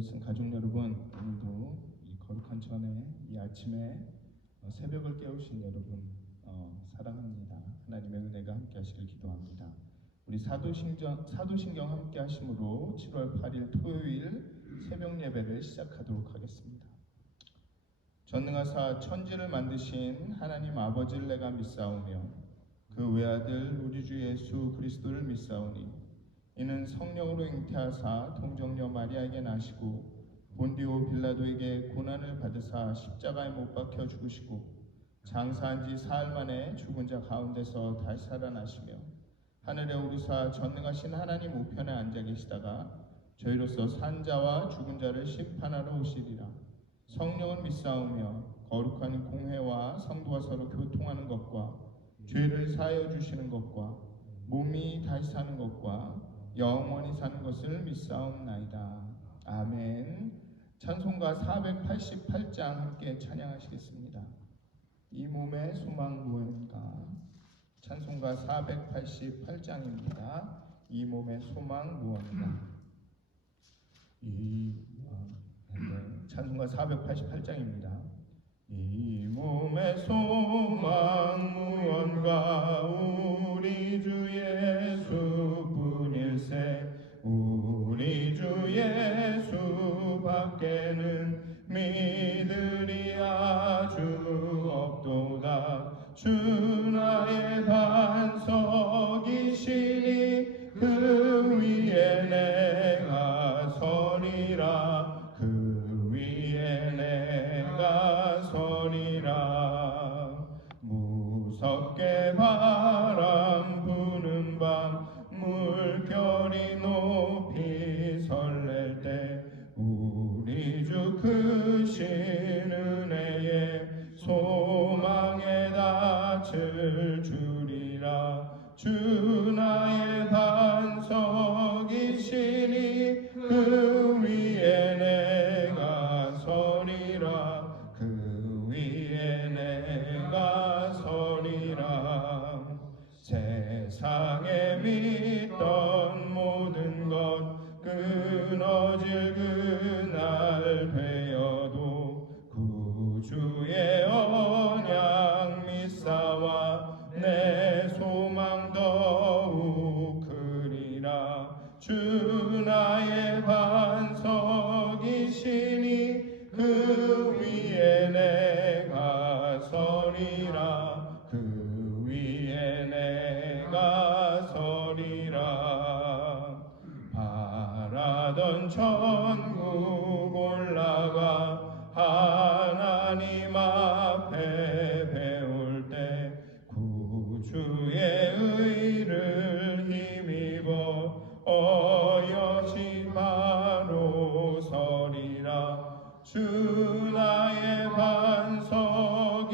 이것은 가족 여러분, 오늘도 이 거룩한 전에 이 아침에 새벽을 깨우신 여러분 사랑합니다. 하나님의 은혜가 함께 하시길 기도합니다. 우리 사도신경 함께 하심으로 7월 8일 토요일 새벽 예배를 시작하도록 하겠습니다. 전능하사 천지를 만드신 하나님 아버지를 내가 믿사오며 그 외아들 우리 주 예수 그리스도를 믿사오니 이는 성령으로 잉태하사 동정녀 마리아에게 나시고 본디오 빌라도에게 고난을 받으사 십자가에 못 박혀 죽으시고 장사한 지 사흘 만에 죽은 자 가운데서 다시 살아나시며 하늘에 오르사 전능하신 하나님 우편에 앉아 계시다가 저희로서 산 자와 죽은 자를 심판하러 오시리라. 성령을 믿사오며 거룩한 공회와 성도와 서로 교통하는 것과 죄를 사하여 주시는 것과 몸이 다시 사는 것과 영원히 사는 것을 믿사옵나이다. 아멘. 찬송가 488장 함께 찬양하시겠습니다. 이 몸의 소망 무엇인가? 찬송가 488장입니다. 이 몸의 소망 무엇인가? 찬송가 488장입니다. 이 몸의 소망 무언가 우리 주 예수뿐일세. 우리 주 예수 밖에는 믿으리 아주 없도다. 주 나의 반석이시니 그 위에 내가 서리라. 그 위에 내가 서리라. 무섭게 바람 부는 밤 물결이 높이 설렐 때 우리 주 크신 은혜에 소망에 닿을 주리라. 주 나의 반석이시니 그 위에 내가 서리라. 그 위에 내가 서리라. 세상에 믿던 모든 것 끊어질 그날 되어도 구주의 언약 믿사와 내 소망 더욱 크리라. 주 나의 반석이시니 그 위에 내가 서리라. 그 위에 내가 서리라. 바라던 천국 올라가 하나님 앞에 배울 때 구주의 의를 힘입어 어여시 바로 서리라. 주 나의 반석이시니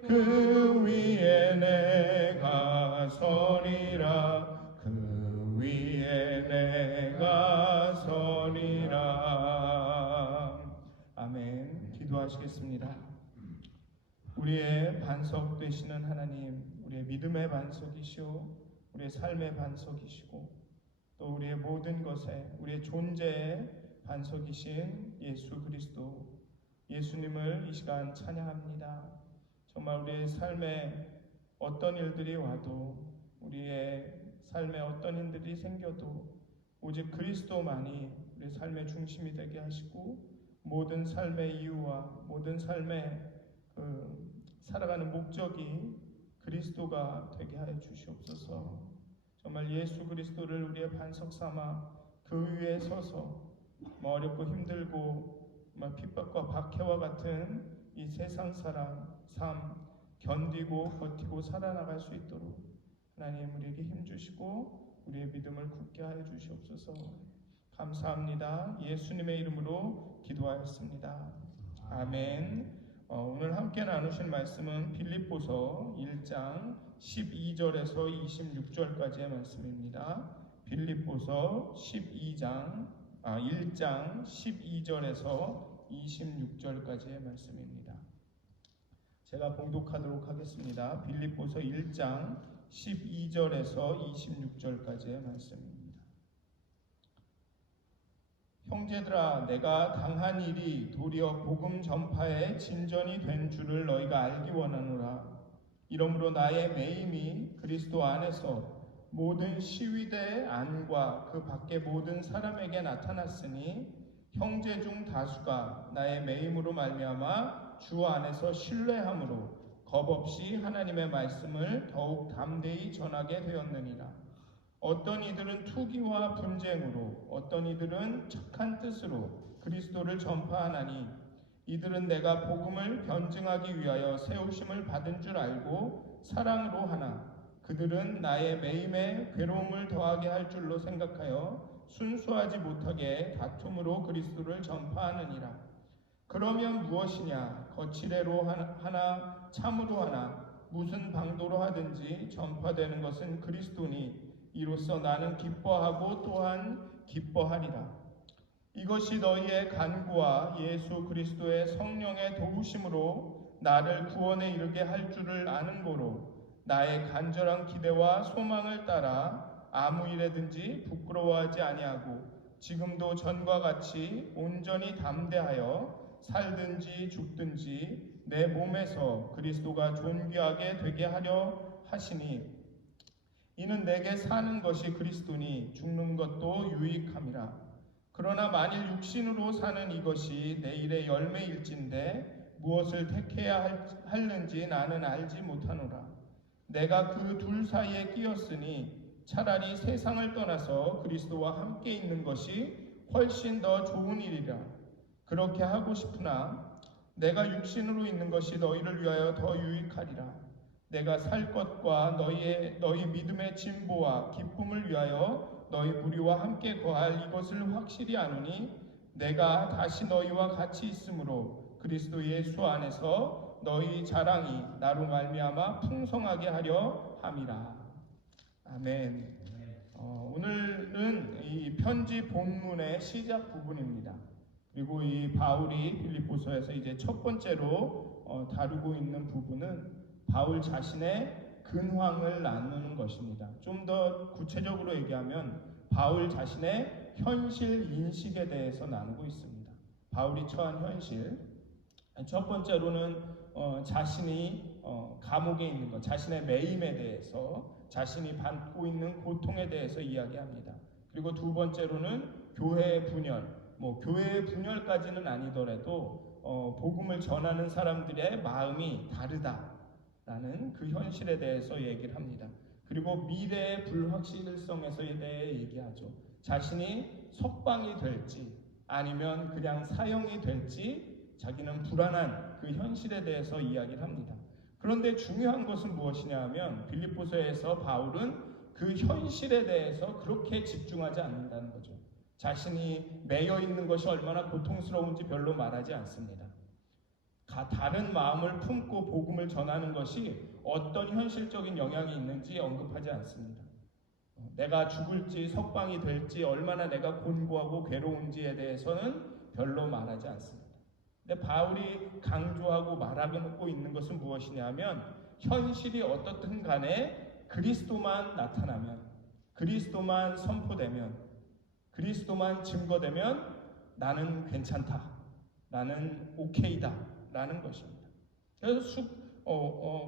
그 위에 내가 서리라. 그 위에 내가 서리라. 아멘. 기도하시겠습니다. 우리의 반석 되시는 하나님, 우리의 믿음의 반석이시오, 우리의 삶의 반석이시고 또 우리의 모든 것에, 우리의 존재의 반석이신 예수 그리스도, 예수님을 이 시간 찬양합니다. 정말 우리의 삶에 어떤 일들이 와도, 우리의 삶에 어떤 일들이 생겨도 오직 그리스도만이 우리의 삶의 중심이 되게 하시고 모든 삶의 이유와 모든 삶의 살아가는 목적이 그리스도가 되게 하여 주시옵소서. 정말 예수 그리스도를 우리의 반석 삼아 그 위에 서서 어렵고 힘들고 핍박과 박해와 같은 이 세상 삶 견디고 버티고 살아나갈 수 있도록 하나님 우리에게 힘주시고 우리의 믿음을 굳게 하여 주시옵소서. 감사합니다. 예수님의 이름으로 기도하였습니다. 아멘. 오늘 함께 나누신 말씀은 빌립보서 1장 12절에서 26절까지의 말씀입니다. 빌립보서 1장 12절에서 26절까지의 말씀입니다. 제가 봉독하도록 하겠습니다. 빌립보서 1장 12절에서 26절까지의 말씀입니다. 형제들아, 내가 당한 일이 도리어 복음 전파에 진전이 된 줄을 너희가 알기 원하노라. 이러므로 나의 매임이 그리스도 안에서 모든 시위대 안과 그 밖의 모든 사람에게 나타났으니 형제 중 다수가 나의 매임으로 말미암아 주 안에서 신뢰함으로 겁없이 하나님의 말씀을 더욱 담대히 전하게 되었느니라. 어떤 이들은 투기와 분쟁으로, 어떤 이들은 착한 뜻으로 그리스도를 전파하나니 이들은 내가 복음을 변증하기 위하여 세우심을 받은 줄 알고 사랑으로 하나 그들은 나의 매임에 괴로움을 더하게 할 줄로 생각하여 순수하지 못하게 다툼으로 그리스도를 전파하느니라. 그러면 무엇이냐? 거칠애로 하나 참으로 하나 무슨 방도로 하든지 전파되는 것은 그리스도니 이로써 나는 기뻐하고 또한 기뻐하리라. 이것이 너희의 간구와 예수 그리스도의 성령의 도우심으로 나를 구원에 이르게 할 줄을 아는 고로 나의 간절한 기대와 소망을 따라 아무 일에든지 부끄러워하지 아니하고 지금도 전과 같이 온전히 담대하여 살든지 죽든지 내 몸에서 그리스도가 존귀하게 되게 하려 하시니 이는 내게 사는 것이 그리스도니 죽는 것도 유익함이라. 그러나 만일 육신으로 사는 이것이 내일의 열매일진데 무엇을 택해야 할는지 나는 알지 못하노라. 내가 그 둘 사이에 끼었으니 차라리 세상을 떠나서 그리스도와 함께 있는 것이 훨씬 더 좋은 일이라. 그렇게 하고 싶으나 내가 육신으로 있는 것이 너희를 위하여 더 유익하리라. 내가 살 것과 너희 믿음의 진보와 기쁨을 위하여 너희 무리와 함께 거할 이것을 확실히 아노니 내가 다시 너희와 같이 있으므로 그리스도 예수 안에서 너희 자랑이 나로 말미암아 풍성하게 하려 함이라. 아멘. 오늘은 이 편지 본문의 시작 부분입니다. 그리고 이 바울이 빌립보서에서 이제 첫 번째로 다루고 있는 부분은 바울 자신의 근황을 나누는 것입니다. 좀 더 구체적으로 얘기하면 바울 자신의 현실 인식에 대해서 나누고 있습니다. 바울이 처한 현실. 첫 번째로는 자신이 감옥에 있는 것, 자신의 매임에 대해서, 자신이 받고 있는 고통에 대해서 이야기합니다. 그리고 두 번째로는 교회의 분열, 교회의 분열까지는 아니더라도 복음을 전하는 사람들의 마음이 다르다라는 그 현실에 대해서 얘기를 합니다. 그리고 미래의 불확실성에 대해 얘기하죠. 자신이 석방이 될지 아니면 그냥 사형이 될지 자기는 불안한 그 현실에 대해서 이야기를 합니다. 그런데 중요한 것은 무엇이냐 하면 빌립보서에서 바울은 그 현실에 대해서 그렇게 집중하지 않는다는 거죠. 자신이 매여 있는 것이 얼마나 고통스러운지 별로 말하지 않습니다. 다른 마음을 품고 복음을 전하는 것이 어떤 현실적인 영향이 있는지 언급하지 않습니다. 내가 죽을지 석방이 될지 얼마나 내가 곤고하고 괴로운지에 대해서는 별로 말하지 않습니다. 근데 바울이 강조하고 말하고 있는 것은 무엇이냐면 현실이 어떻든 간에 그리스도만 나타나면, 그리스도만 선포되면, 그리스도만 증거되면 나는 괜찮다, 나는 오케이다 라는 것입니다. 그래서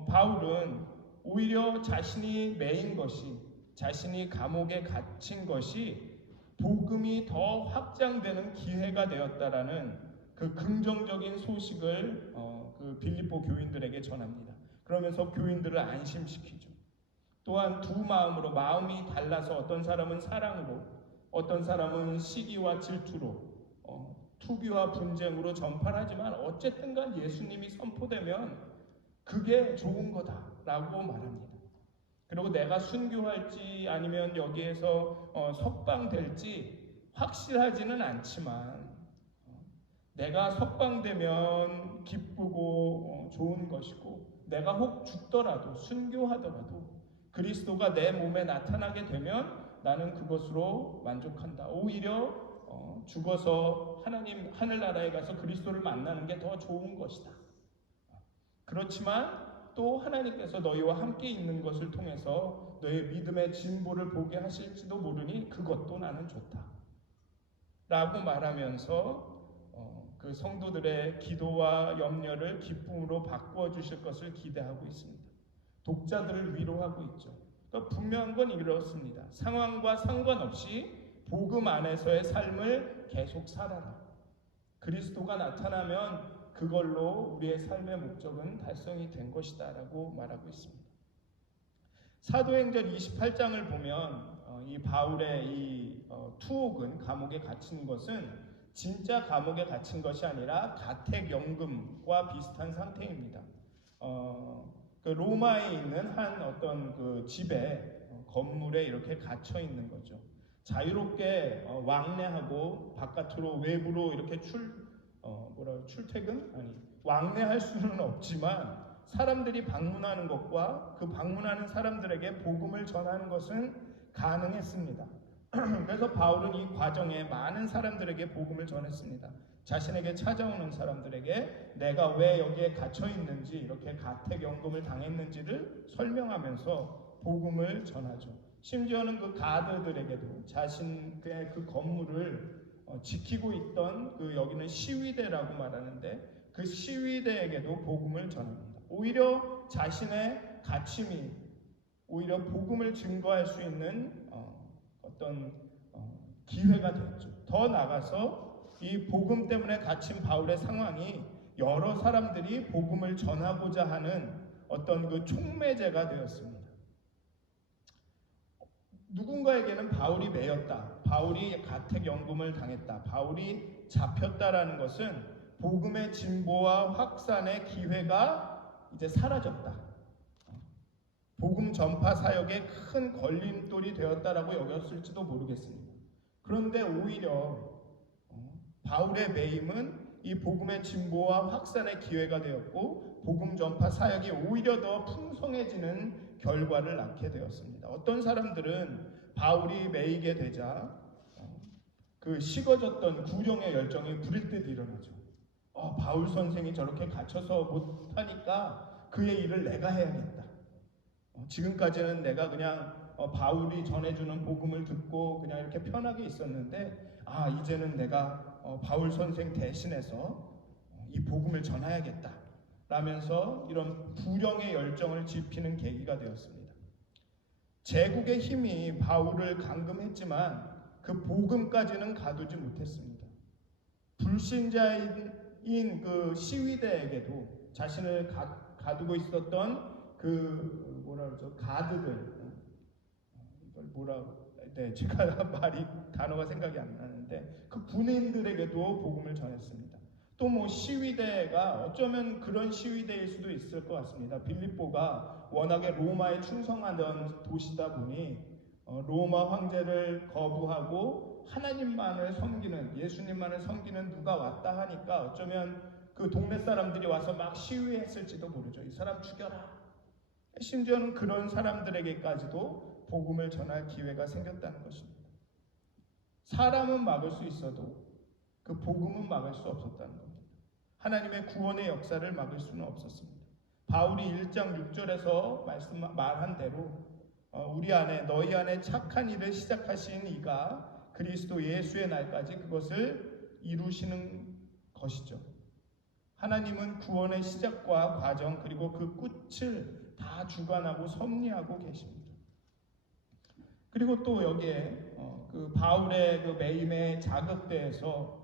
바울은 오히려 자신이 매인 것이, 자신이 감옥에 갇힌 것이 복음이 더 확장되는 기회가 되었다라는 그 긍정적인 소식을 그 빌립보 교인들에게 전합니다. 그러면서 교인들을 안심시키죠. 또한 두 마음으로, 마음이 달라서 어떤 사람은 사랑으로, 어떤 사람은 시기와 질투로, 투기와 분쟁으로 전파를 하지만 어쨌든 간 예수님이 선포되면 그게 좋은 거다라고 말합니다. 그리고 내가 순교할지 아니면 여기에서 석방될지 확실하지는 않지만 내가 석방되면 기쁘고 좋은 것이고 내가 혹 죽더라도, 순교하더라도 그리스도가 내 몸에 나타나게 되면 나는 그것으로 만족한다. 오히려 죽어서 하나님 하늘나라에 가서 그리스도를 만나는 게 더 좋은 것이다. 그렇지만 또 하나님께서 너희와 함께 있는 것을 통해서 너의 믿음의 진보를 보게 하실지도 모르니 그것도 나는 좋다 라고 말하면서 그 성도들의 기도와 염려를 기쁨으로 바꾸어 주실 것을 기대하고 있습니다. 독자들을 위로하고 있죠. 그러니까 분명한 건 이렇습니다. 상황과 상관없이 복음 안에서의 삶을 계속 살아라. 그리스도가 나타나면 그걸로 우리의 삶의 목적은 달성이 된 것이다 라고 말하고 있습니다. 사도행전 28장을 보면 이 바울의 이 투옥은, 감옥에 갇힌 것은 진짜 감옥에 갇힌 것이 아니라 가택연금과 비슷한 상태입니다. 그 로마에 있는 한 어떤 그 집에, 건물에 이렇게 갇혀 있는 거죠. 자유롭게 왕래하고 바깥으로 외부로 이렇게 출퇴근? 아니, 왕래할 수는 없지만 사람들이 방문하는 것과 그 방문하는 사람들에게 복음을 전하는 것은 가능했습니다. 그래서 바울은 이 과정에 많은 사람들에게 복음을 전했습니다. 자신에게 찾아오는 사람들에게 내가 왜 여기에 갇혀 있는지, 이렇게 가택연금을 당했는지를 설명하면서 복음을 전하죠. 심지어는 그 가드들에게도, 자신의 그 건물을 지키고 있던 그, 여기는 시위대라고 말하는데, 그 시위대에게도 복음을 전합니다. 오히려 자신의 갇힘이 오히려 복음을 증거할 수 있는 어떤 기회가 됐죠. 더 나아가서 이 복음 때문에 갇힌 바울의 상황이 여러 사람들이 복음을 전하고자 하는 어떤 그 촉매제가 되었습니다. 누군가에게는 바울이 매였다, 바울이 가택연금을 당했다, 바울이 잡혔다라는 것은 복음의 진보와 확산의 기회가 이제 사라졌다, 복음 전파 사역에 큰 걸림돌이 되었다라고 여겼을지도 모르겠습니다. 그런데 오히려 바울의 매임은 이 복음의 진보와 확산의 기회가 되었고, 복음 전파 사역이 오히려 더 풍성해지는 결과를 낳게 되었습니다. 어떤 사람들은 바울이 매이게 되자 그 식어졌던 구령의 열정이 불일 듯 일어나죠. 바울 선생이 저렇게 갇혀서 못하니까 그의 일을 내가 해야겠다. 지금까지는 내가 그냥 바울이 전해주는 복음을 듣고 그냥 이렇게 편하게 있었는데, 이제는 내가 바울 선생 대신해서 이 복음을 전해야겠다 라면서 이런 불령의 열정을 지피는 계기가 되었습니다. 제국의 힘이 바울을 감금했지만 그 복음까지는 가두지 못했습니다. 불신자인 그 시위대에게도 자신을 가두고 있었던 그 가드들, 이걸 제가 단어가 생각이 안 나는데, 그 군인들에게도 복음을 전했습니다. 또 시위대가 어쩌면 그런 시위대일 수도 있을 것 같습니다. 빌립보가 워낙에 로마에 충성하던 도시다 보니 로마 황제를 거부하고 하나님만을 섬기는, 예수님만을 섬기는 누가 왔다 하니까 어쩌면 그 동네 사람들이 와서 막 시위했을지도 모르죠. 이 사람 죽여라. 심지어는 그런 사람들에게까지도 복음을 전할 기회가 생겼다는 것입니다. 사람은 막을 수 있어도 그 복음은 막을 수 없었다는 겁니다. 하나님의 구원의 역사를 막을 수는 없었습니다. 바울이 1장 6절에서 말한 대로 우리 안에, 너희 안에 착한 일을 시작하신 이가 그리스도 예수의 날까지 그것을 이루시는 것이죠. 하나님은 구원의 시작과 과정, 그리고 그 끝을 다 주관하고 섭리하고 계십니다. 그리고 또 여기에 그 바울의 그 매임에 자극돼서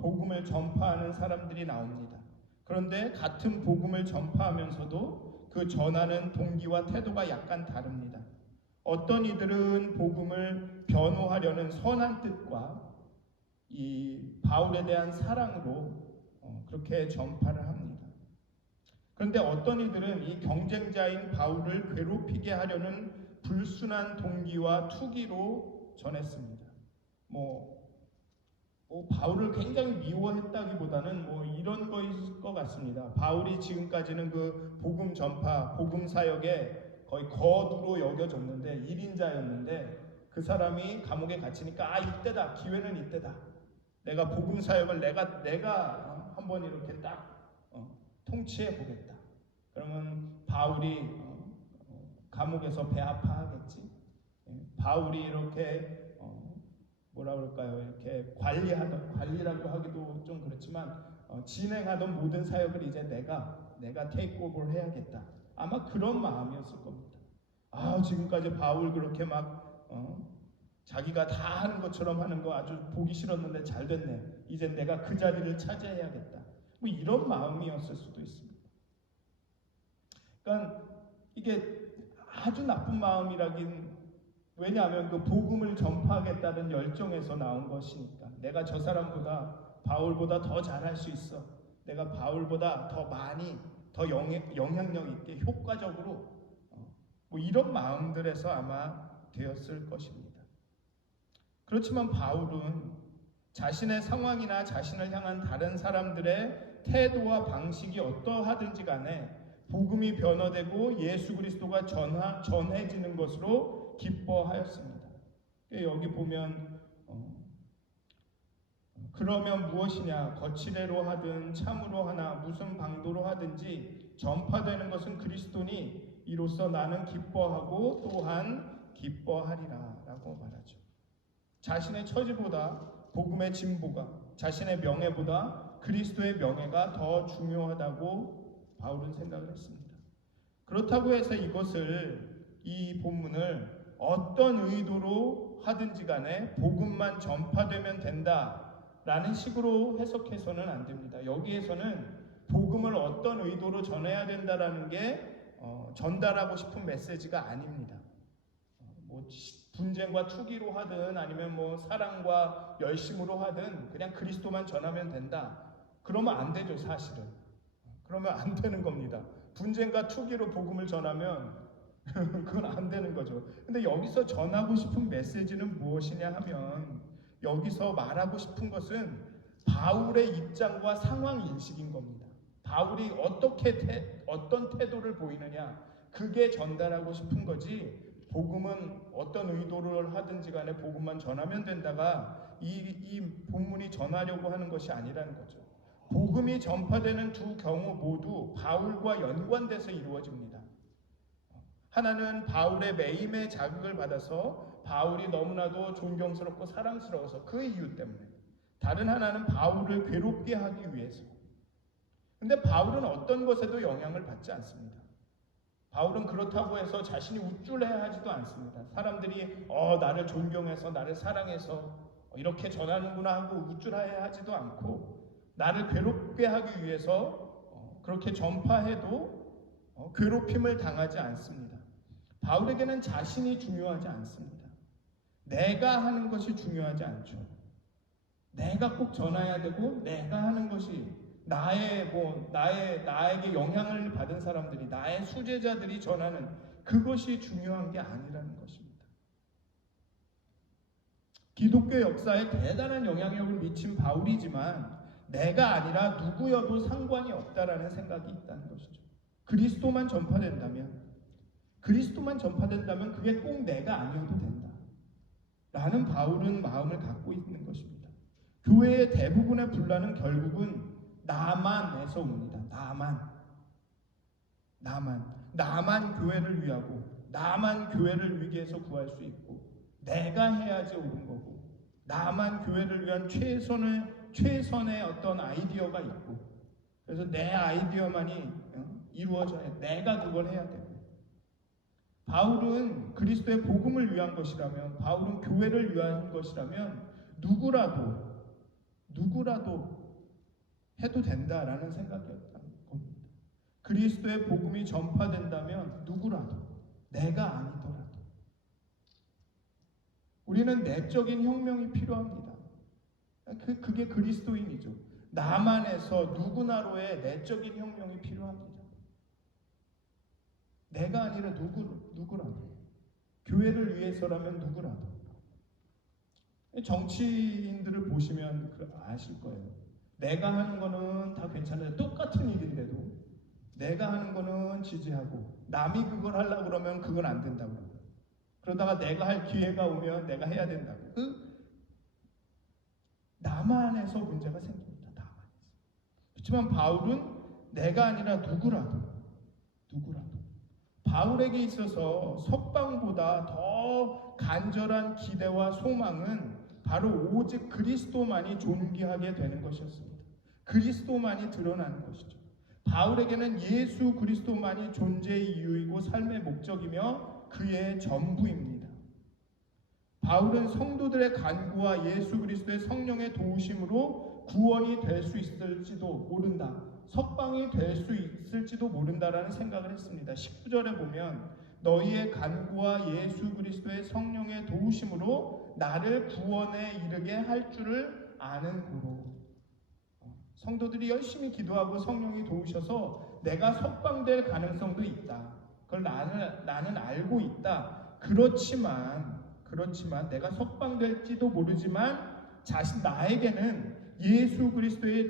복음을 전파하는 사람들이 나옵니다. 그런데 같은 복음을 전파하면서도 그 전하는 동기와 태도가 약간 다릅니다. 어떤 이들은 복음을 변호하려는 선한 뜻과 이 바울에 대한 사랑으로 그렇게 전파를 합니다. 그런데 어떤 이들은 이 경쟁자인 바울을 괴롭히게 하려는 불순한 동기와 투기로 전했습니다. 바울을 굉장히 미워했다기보다는 이런 거일 것 같습니다. 바울이 지금까지는 그 복음 전파, 복음 사역에 거의 거두로 여겨졌는데, 1인자였는데 그 사람이 감옥에 갇히니까 이때다, 기회는 이때다. 내가 복음 사역을 내가 한번 이렇게 딱 통치해 보겠다. 그러면 바울이 감옥에서 배 아파하겠지. 바울이 이렇게 뭐라 그럴까요? 이렇게 관리라고 하기도 좀 그렇지만 진행하던 모든 사역을 이제 내가 테이크 오버를 해야겠다. 아마 그런 마음이었을 겁니다. 지금까지 바울 그렇게 막 자기가 다 하는 것처럼 하는 거 아주 보기 싫었는데 잘 됐네. 이제 내가 그 자리를 차지해야겠다. 뭐 이런 마음이었을 수도 있습니다. 그러니까 이게 아주 나쁜 마음이라긴, 왜냐하면 그 복음을 전파하겠다는 열정에서 나온 것이니까. 내가 저 사람보다 바울보다 더 잘할 수 있어. 내가 바울보다 더 많이 더 영향력 있게 효과적으로 뭐 이런 마음들에서 아마 되었을 것입니다. 그렇지만 바울은 자신의 상황이나 자신을 향한 다른 사람들의 태도와 방식이 어떠하든지 간에 복음이 변화되고 예수 그리스도가 전해지는 것으로 기뻐하였습니다. 여기 보면 그러면 무엇이냐, 거칠애로 하든 참으로 하나 무슨 방도로 하든지 전파되는 것은 그리스도니 이로써 나는 기뻐하고 또한 기뻐하리라 라고 말하죠. 자신의 처지보다 복음의 진보가, 자신의 명예보다 그리스도의 명예가 더 중요하다고 바울은 생각을 했습니다. 그렇다고 해서 이 본문을 어떤 의도로 하든지 간에 복음만 전파되면 된다라는 식으로 해석해서는 안 됩니다. 여기에서는 복음을 어떤 의도로 전해야 된다라는 게 전달하고 싶은 메시지가 아닙니다. 뭐 분쟁과 투기로 하든 아니면 뭐 사랑과 열심으로 하든 그냥 그리스도만 전하면 된다. 그러면 안 되죠, 사실은. 그러면 안 되는 겁니다. 분쟁과 투기로 복음을 전하면 그건 안 되는 거죠. 근데 여기서 전하고 싶은 메시지는 무엇이냐 하면, 여기서 말하고 싶은 것은 바울의 입장과 상황 인식인 겁니다. 바울이 어떤 태도를 보이느냐, 그게 전달하고 싶은 거지, 복음은 어떤 의도를 하든지 간에 복음만 전하면 된다가 이 본문이 전하려고 하는 것이 아니라는 거죠. 복음이 전파되는 두 경우 모두 바울과 연관돼서 이루어집니다. 하나는 바울의 매임의 자극을 받아서 바울이 너무나도 존경스럽고 사랑스러워서 그 이유 때문에, 다른 하나는 바울을 괴롭게 하기 위해서. 근데 바울은 어떤 것에도 영향을 받지 않습니다. 바울은 그렇다고 해서 자신이 우쭐해야 하지도 않습니다. 사람들이 나를 존경해서 나를 사랑해서 이렇게 전하는구나 하고 우쭐해야 하지도 않고, 나를 괴롭게 하기 위해서 그렇게 전파해도 괴롭힘을 당하지 않습니다. 바울에게는 자신이 중요하지 않습니다. 내가 하는 것이 중요하지 않죠. 내가 꼭 전해야 되고 내가 하는 것이 나에게 영향을 받은 사람들이, 나의 수제자들이 전하는 그것이 중요한 게 아니라는 것입니다. 기독교 역사에 대단한 영향력을 미친 바울이지만 내가 아니라 누구여도 상관이 없다라는 생각이 있다는 것이죠. 그리스도만 전파된다면 그게 꼭 내가 아니어도 된다 라는 바울은 마음을 갖고 있는 것입니다. 교회의 대부분의 분란은 결국은 나만에서 옵니다. 나만 교회를 위하고 나만 교회를 위기에서 구할 수 있고 내가 해야지 옳은 거고, 나만 교회를 위한 최선의 어떤 아이디어가 있고, 그래서 내 아이디어만이 이루어져야 해. 내가 그걸 해야 되고. 바울은 그리스도의 복음을 위한 것이라면, 바울은 교회를 위한 것이라면 누구라도 해도 된다라는 생각이었다는 겁니다. 그리스도의 복음이 전파된다면 누구라도, 내가 아니더라도. 우리는 내적인 혁명이 필요합니다. 그게 그리스도인이죠. 나만에서 누구나로의 내적인 혁명이 필요합니다. 내가 아니라 누구라도, 교회를 위해서라면 누구라도. 정치인들을 보시면 아실 거예요. 내가 하는 거는 다 괜찮아요. 똑같은 일인데도 내가 하는 거는 지지하고 남이 그걸 하려고 그러면 그건 안 된다고. 그러다가 내가 할 기회가 오면 내가 해야 된다고. 나만에서 문제가 생깁니다. 나만에서. 그렇지만 바울은 내가 아니라 누구라도 바울에게 있어서 석방보다 더 간절한 기대와 소망은 바로 오직 그리스도만이 존귀하게 되는 것이었습니다. 그리스도만이 드러나는 것이죠. 바울에게는 예수 그리스도만이 존재의 이유이고 삶의 목적이며 그의 전부입니다. 바울은 성도들의 간구와 예수 그리스도의 성령의 도우심으로 구원이 될 수 있을지도 모른다, 석방이 될 수 있을지도 모른다라는 생각을 했습니다. 19절에 보면 너희의 간구와 예수 그리스도의 성령의 도우심으로 나를 구원에 이르게 할 줄을 아는 고로. 성도들이 열심히 기도하고 성령이 도우셔서 내가 석방될 가능성도 있다. 그걸 나는 알고 있다. 그렇지만 내가 석방될지도 모르지만 나에게는 예수 그리스도의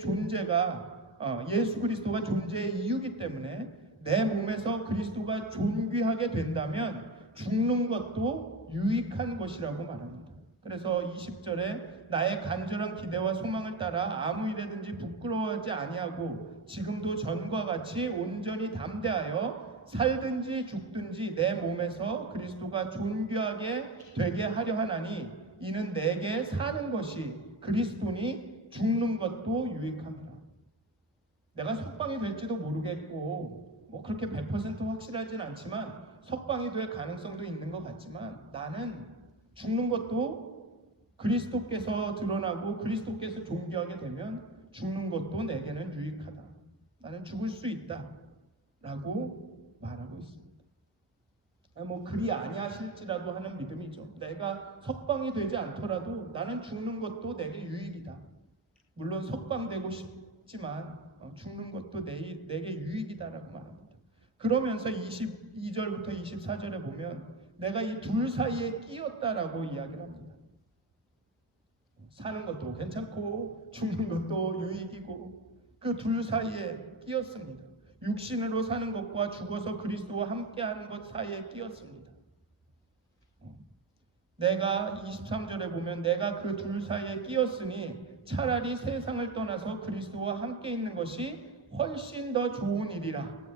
예수 그리스도가 존재의 이유이기 때문에 내 몸에서 그리스도가 존귀하게 된다면 죽는 것도 유익한 것이라고 말합니다. 그래서 20절에 나의 간절한 기대와 소망을 따라 아무 일에든지 부끄러워하지 아니하고 지금도 전과 같이 온전히 담대하여 살든지 죽든지 내 몸에서 그리스도가 존귀하게 되게 하려 하나니 이는 내게 사는 것이 그리스도니 죽는 것도 유익합니다. 내가 석방이 될지도 모르겠고 그렇게 100% 확실하진 않지만 석방이 될 가능성도 있는 것 같지만 나는 죽는 것도 그리스도께서 드러나고 그리스도께서 존귀하게 되면 죽는 것도 내게는 유익하다. 나는 죽을 수 있다 라고 말하고 있습니다. 그리 아니하실지라도 하는 믿음이죠. 내가 석방이 되지 않더라도 나는 죽는 것도 내게 유익이다. 물론 석방되고 싶지만 죽는 것도 내게 유익이다라고 말합니다. 그러면서 22절부터 24절에 보면 내가 이 둘 사이에 끼었다라고 이야기를 합니다. 사는 것도 괜찮고 죽는 것도 유익이고 그 둘 사이에 끼었습니다. 육신으로 사는 것과 죽어서 그리스도와 함께하는 것 사이에 끼었습니다. 내가 23절에 보면 내가 그 둘 사이에 끼었으니 차라리 세상을 떠나서 그리스도와 함께 있는 것이 훨씬 더 좋은 일이라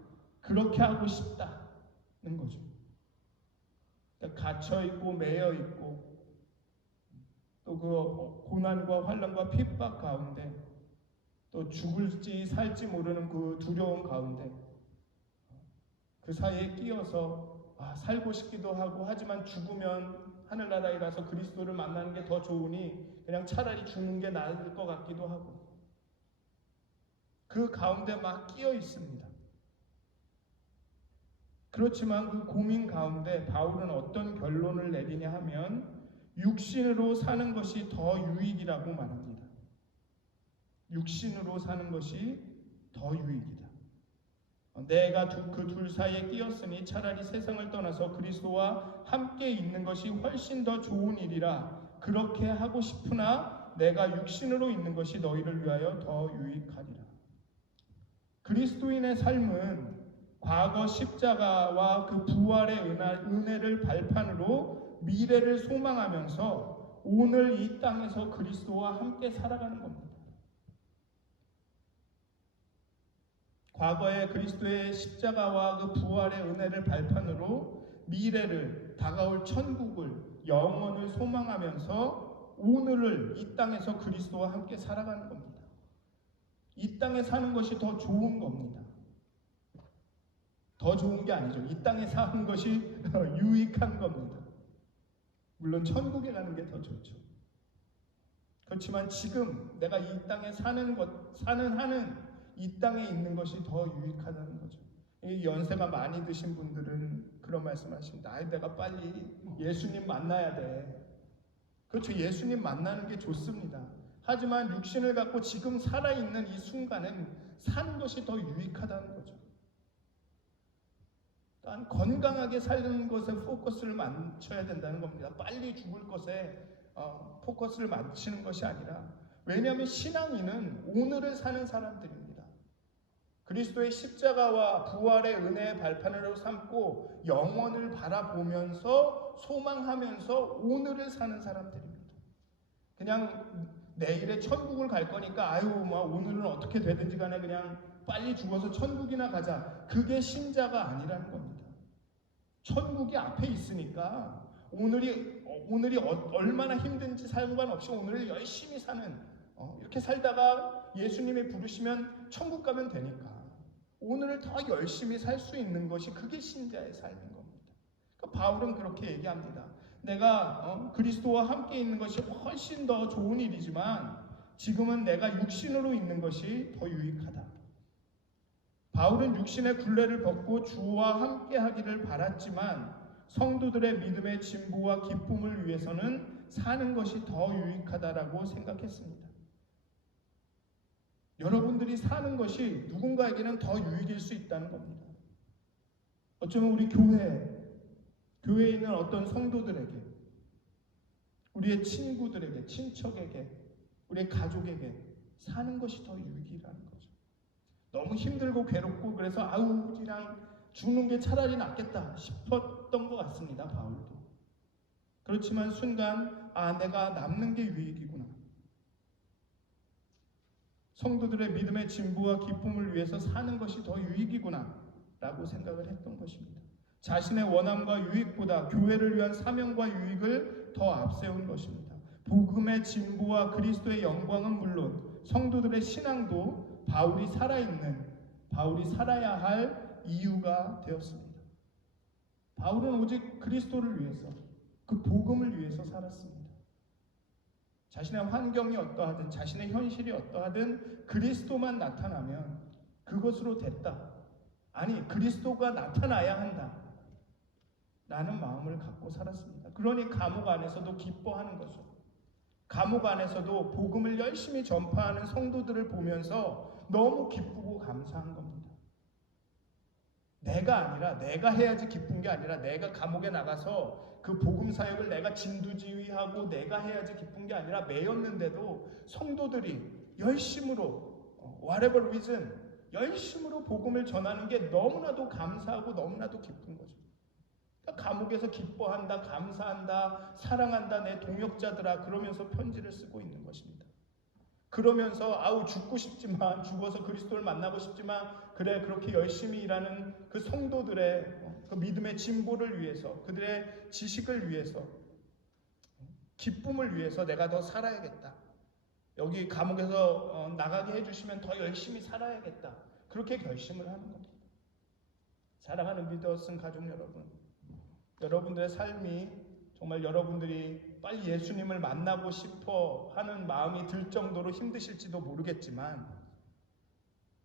그렇게 하고 싶다는 거죠. 갇혀있고 매여있고 또 그 고난과 환난과 핍박 가운데 또 죽을지 살지 모르는 그 두려움 가운데 그 사이에 끼어서 살고 싶기도 하고 하지만 죽으면 하늘나라에 가서 그리스도를 만나는 게 더 좋으니 그냥 차라리 죽는 게 나을 것 같기도 하고 그 가운데 막 끼어 있습니다. 그렇지만 그 고민 가운데 바울은 어떤 결론을 내리냐 하면 육신으로 사는 것이 더 유익이라고 말합니다. 육신으로 사는 것이 더 유익이다. 내가 그 둘 사이에 끼었으니 차라리 세상을 떠나서 그리스도와 함께 있는 것이 훨씬 더 좋은 일이라 그렇게 하고 싶으나 내가 육신으로 있는 것이 너희를 위하여 더 유익하리라. 그리스도인의 삶은 과거 십자가와 그 부활의 은혜를 발판으로 미래를 소망하면서 오늘 이 땅에서 그리스도와 함께 살아가는 겁니다. 과거의 그리스도의 십자가와 그 부활의 은혜를 발판으로 미래를, 다가올 천국을, 영원을 소망하면서 오늘을 이 땅에서 그리스도와 함께 살아가는 겁니다. 이 땅에 사는 것이 더 좋은 겁니다. 더 좋은 게 아니죠. 이 땅에 사는 것이 유익한 겁니다. 물론 천국에 가는 게 더 좋죠. 그렇지만 지금 내가 이 땅에 사는 한은 이 땅에 있는 것이 더 유익하다는 거죠. 연세가 많이 드신 분들은 그런 말씀하십니다. 내가 빨리 예수님 만나야 돼. 그렇죠. 예수님 만나는 게 좋습니다. 하지만 육신을 갖고 지금 살아있는 이 순간은 사는 것이 더 유익하다는 거죠. 난 건강하게 사는 것에 포커스를 맞춰야 된다는 겁니다. 빨리 죽을 것에 포커스를 맞추는 것이 아니라, 왜냐하면 신앙인은 오늘을 사는 사람들입니다. 그리스도의 십자가와 부활의 은혜의 발판으로 삼고 영원을 바라보면서 소망하면서 오늘을 사는 사람들입니다. 그냥 내일에 천국을 갈 거니까 오늘은 어떻게 되든지 간에 그냥 빨리 죽어서 천국이나 가자. 그게 신자가 아니라는 겁니다. 천국이 앞에 있으니까 오늘이 얼마나 힘든지 상관없이 오늘을 열심히 사는 이렇게 살다가 예수님이 부르시면 천국 가면 되니까 오늘을 더 열심히 살 수 있는 것이 그게 신자의 삶인 겁니다. 그러니까 바울은 그렇게 얘기합니다. 내가 그리스도와 함께 있는 것이 훨씬 더 좋은 일이지만 지금은 내가 육신으로 있는 것이 더 유익하다. 바울은 육신의 굴레를 벗고 주와 함께 하기를 바랐지만 성도들의 믿음의 진보와 기쁨을 위해서는 사는 것이 더 유익하다라고 생각했습니다. 여러분들이 사는 것이 누군가에게는 더 유익일 수 있다는 겁니다. 어쩌면 우리 교회에 있는 어떤 성도들에게, 우리의 친구들에게, 친척에게, 우리의 가족에게 사는 것이 더 유익이라는 거죠. 너무 힘들고 괴롭고 그래서 그냥 죽는 게 차라리 낫겠다 싶었던 것 같습니다. 바울도. 그렇지만 순간 내가 남는 게 유익이구나. 성도들의 믿음의 진보와 기쁨을 위해서 사는 것이 더 유익이구나 라고 생각을 했던 것입니다. 자신의 원함과 유익보다 교회를 위한 사명과 유익을 더 앞세운 것입니다. 복음의 진보와 그리스도의 영광은 물론 성도들의 신앙도 바울이 살아야 할 이유가 되었습니다. 바울은 오직 그리스도를 위해서, 그 복음을 위해서 살았습니다. 자신의 환경이 어떠하든, 자신의 현실이 어떠하든 그리스도만 나타나면 그것으로 됐다. 아니, 그리스도가 나타나야 한다. 라는 마음을 갖고 살았습니다. 그러니 감옥 안에서도 기뻐하는 거죠. 감옥 안에서도 복음을 열심히 전파하는 성도들을 보면서 너무 기쁘고 감사한 겁니다. 내가 해야지 기쁜 게 아니라 내가 감옥에 나가서 그 복음 사역을 내가 진두지휘하고 내가 해야지 기쁜 게 아니라 매였는데도 성도들이 열심으로 whatever reason 열심으로 복음을 전하는 게 너무나도 감사하고 너무나도 기쁜 거죠. 그러니까 감옥에서 기뻐한다, 감사한다, 사랑한다 내 동역자들아 그러면서 편지를 쓰고 있는 것입니다. 그러면서 죽고 싶지만, 죽어서 그리스도를 만나고 싶지만 그래 그렇게 열심히 일하는 그 성도들의 그 믿음의 진보를 위해서, 그들의 지식을 위해서, 기쁨을 위해서 내가 더 살아야겠다. 여기 감옥에서 나가게 해주시면 더 열심히 살아야겠다. 그렇게 결심을 하는 겁니다. 사랑하는 믿었은 가족 여러분, 여러분들의 삶이 정말 여러분들이 빨리 예수님을 만나고 싶어 하는 마음이 들 정도로 힘드실지도 모르겠지만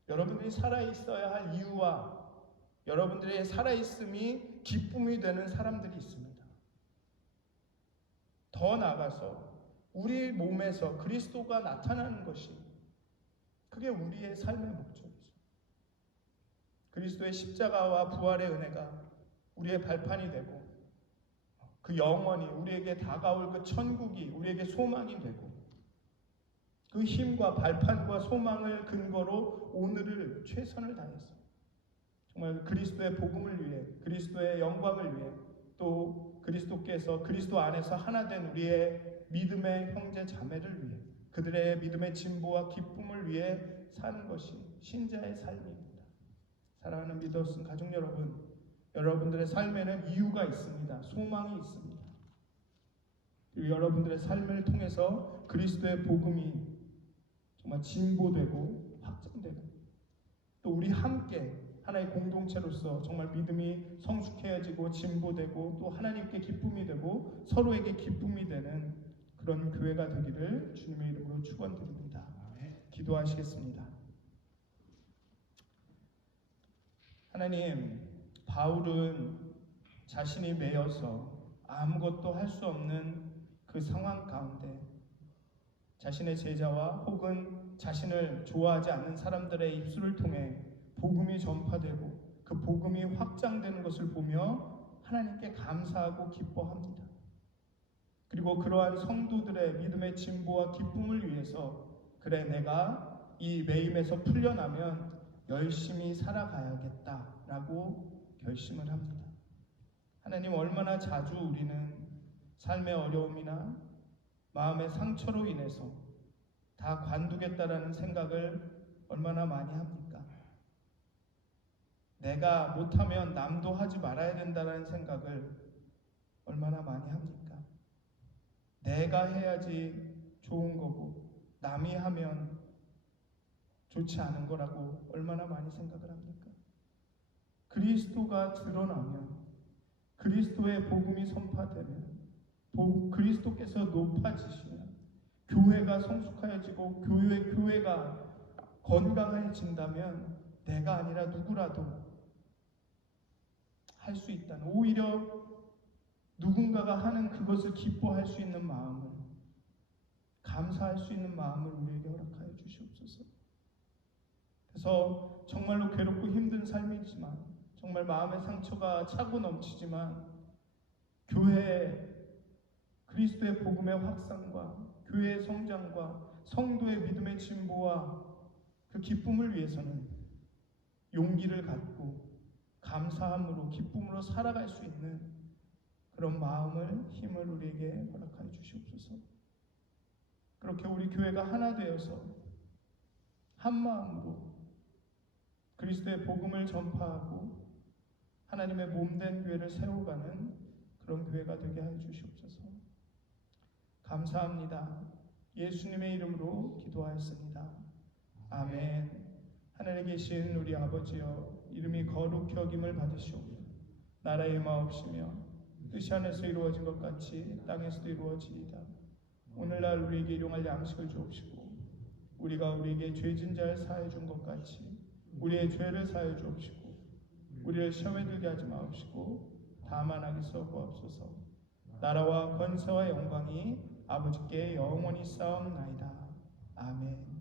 여러분들이 살아있어야 할 이유와 여러분들의 살아있음이 기쁨이 되는 사람들이 있습니다. 더 나아가서 우리 몸에서 그리스도가 나타나는 것이 그게 우리의 삶의 목적이죠. 그리스도의 십자가와 부활의 은혜가 우리의 발판이 되고 그 영원히 우리에게 다가올 그 천국이 우리에게 소망이 되고 그 힘과 발판과 소망을 근거로 오늘을 최선을 다해서 정말 그리스도의 복음을 위해, 그리스도의 영광을 위해, 또 그리스도께서 그리스도 안에서 하나 된 우리의 믿음의 형제 자매를 위해, 그들의 믿음의 진보와 기쁨을 위해 사는 것이 신자의 삶입니다. 사랑하는 믿었은 가족 여러분, 여러분들의 삶에는 이유가 있습니다. 소망이 있습니다. 그리고 여러분들의 삶을 통해서 그리스도의 복음이 정말 진보되고 확장되고 또 우리 함께 하나의 공동체로서 정말 믿음이 성숙해지고 진보되고 또 하나님께 기쁨이 되고 서로에게 기쁨이 되는 그런 교회가 되기를 주님의 이름으로 축원드립니다. 기도하시겠습니다. 하나님, 바울은 자신이 매여서 아무것도 할 수 없는 그 상황 가운데 자신의 제자와 혹은 자신을 좋아하지 않는 사람들의 입술을 통해 복음이 전파되고 그 복음이 확장되는 것을 보며 하나님께 감사하고 기뻐합니다. 그리고 그러한 성도들의 믿음의 진보와 기쁨을 위해서 그래 내가 이 매임에서 풀려나면 열심히 살아가야겠다라고 결심을 합니다. 하나님, 얼마나 자주 우리는 삶의 어려움이나 마음의 상처로 인해서 다 관두겠다라는 생각을 얼마나 많이 합니까? 내가 못하면 남도 하지 말아야 된다는 생각을 얼마나 많이 합니까? 내가 해야지 좋은 거고 남이 하면 좋지 않은 거라고 얼마나 많이 생각을 합니까? 그리스도가 드러나면, 그리스도의 복음이 선포되면, 그리스도께서 높아지시면, 교회가 성숙하여지고 교회가 건강해진다면 내가 아니라 누구라도 할 수 있다는, 오히려 누군가가 하는 그것을 기뻐할 수 있는 마음을, 감사할 수 있는 마음을 우리에게 허락하여 주시옵소서. 그래서 정말로 괴롭고 힘든 삶이지만, 정말 마음의 상처가 차고 넘치지만, 교회 그리스도의 복음의 확산과 교회의 성장과 성도의 믿음의 진보와 그 기쁨을 위해서는 용기를 갖고 감사함으로 기쁨으로 살아갈 수 있는 그런 마음을, 힘을 우리에게 허락하여 주시옵소서. 그렇게 우리 교회가 하나 되어서 한 마음으로 그리스도의 복음을 전파하고 하나님의 몸된 교회를 세워가는 그런 교회가 되게 하여 주시옵소서. 감사합니다. 예수님의 이름으로 기도하였습니다. 아멘. 하늘에 계신 우리 아버지여, 이름이 거룩히 여김을 받으시오며 나라의 마옵시며 뜻이 하늘에서 이루어진 것 같이 땅에서도 이루어지이다. 오늘날 우리에게 일용할 양식을 주옵시고 우리가 우리에게 죄진 자를 사하여 준 것 같이 우리의 죄를 사하여 주옵시고 우리를 시험에 들게 하지 마옵시고 다만 악에서 구하옵소서. 나라와 권세와 영광이 아버지께 영원히 쌓옵나이다. 아멘.